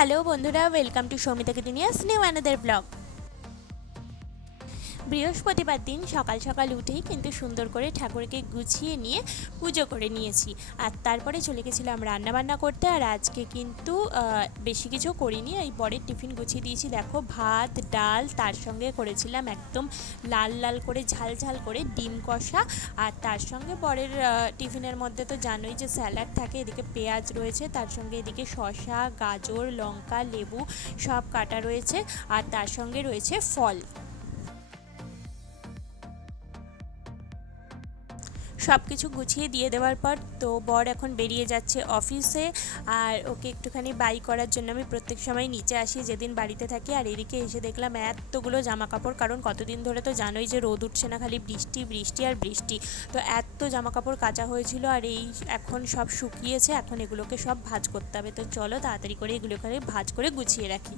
Hello বন্ধুরা welcome to Soumita কিটিনিয়াস new another blog বৃহস্পতিবার দিন সকাল সকাল উঠেই কিন্তু সুন্দর করে ঠাকুরকে গুছিয়ে নিয়ে পুজো করে নিয়েছি। আর তারপরে চলে গেছিলাম রান্নাবান্না করতে আর আজকে কিন্তু বেশি কিছু করিনি। এই বরের টিফিন গুছিয়ে দিয়েছি। দেখো ভাত, ডাল, তার সঙ্গে করেছিলাম একদম লাল লাল করে ঝাল ঝাল করে ডিম কষা। আর তার সঙ্গে বরের টিফিনের মধ্যে তো জানোই যে স্যালাড থাকে, এদিকে পেঁয়াজ রয়েছে, তার সঙ্গে এদিকে শসা, গাজর, লঙ্কা, লেবু সব কাটা রয়েছে। আর তার সঙ্গে রয়েছে ফল। সব কিছু গুছিয়ে দিয়ে দেওয়ার পর তো বর এখন বেরিয়ে যাচ্ছে অফিসে আর ওকে একটুখানি বাই করার জন্য আমি প্রত্যেক সময় নিচে আসি, যেদিন বাড়িতে থাকি। আর এদিকে এসে দেখলাম এতগুলো জামা কাপড় কারণ কতদিন ধরে তো জানোই যে রোদ উঠছে না, খালি বৃষ্টি বৃষ্টি আর বৃষ্টি। তো এত জামা কাপড় কাচা হয়েছিল আর এই এখন সব শুকিয়েছে, এখন এগুলোকে সব ভাঁজ করতে হবে। তো চলো তাড়াতাড়ি করে এগুলোকে ভাঁজ করে গুছিয়ে রাখি।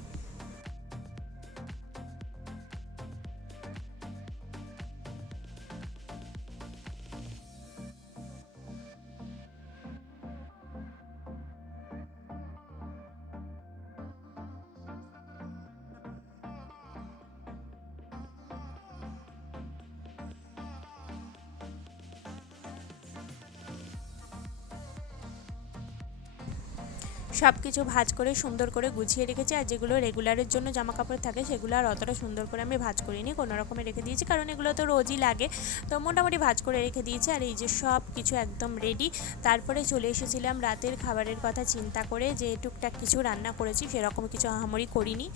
সব কিছু ভাঁজ করে সুন্দর করে গুছিয়ে রেখেছি আর যেগুলো রেগুলারের জন্য জামা কাপড় থাকে সেগুলো আর অতটা সুন্দর করে আমি ভাঁজ করিনি, কোনো রকমে রেখে দিয়েছি। কারণ এগুলো তো রোজই লাগে। তো মোটামুটি ভাজ করে রেখে দিয়েছি আর এই যে সব কিছু একদম রেডি তারপরে চলে এসেছিলাম রাতের খাবারের কথা চিন্তা করে যে টুকটাক কিছু রান্না করেছি, সেরকম কিছু আহামরি করিনি।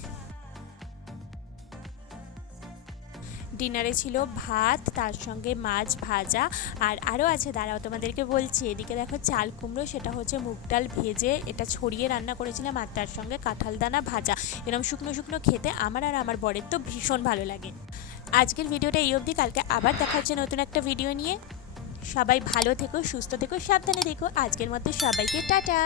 ডিনারে ছিল ভাত, তার সঙ্গে মাছ ভাজা, আর আরও আছে, দাঁড়াও, তোমাদেরকে বলছি, এদিকে দেখো চাল কুমড়ো, সেটা হচ্ছে মুগ ডাল ভেজে এটা ছড়িয়ে রান্না করেছিলাম, আর তার সঙ্গে কাঁঠাল দানা ভাজা এরকম শুকনো শুকনো খেতে আমার আর আমার বরের তো ভীষণ ভালো লাগে। আজকের ভিডিওটা এই অবধি, কালকে আবার দেখা হচ্ছে নতুন একটা ভিডিও নিয়ে। সবাই ভালো থেকো, সুস্থ থেকো, সাবধানে থেকো, আজকের মধ্যে সবাইকে টাটা।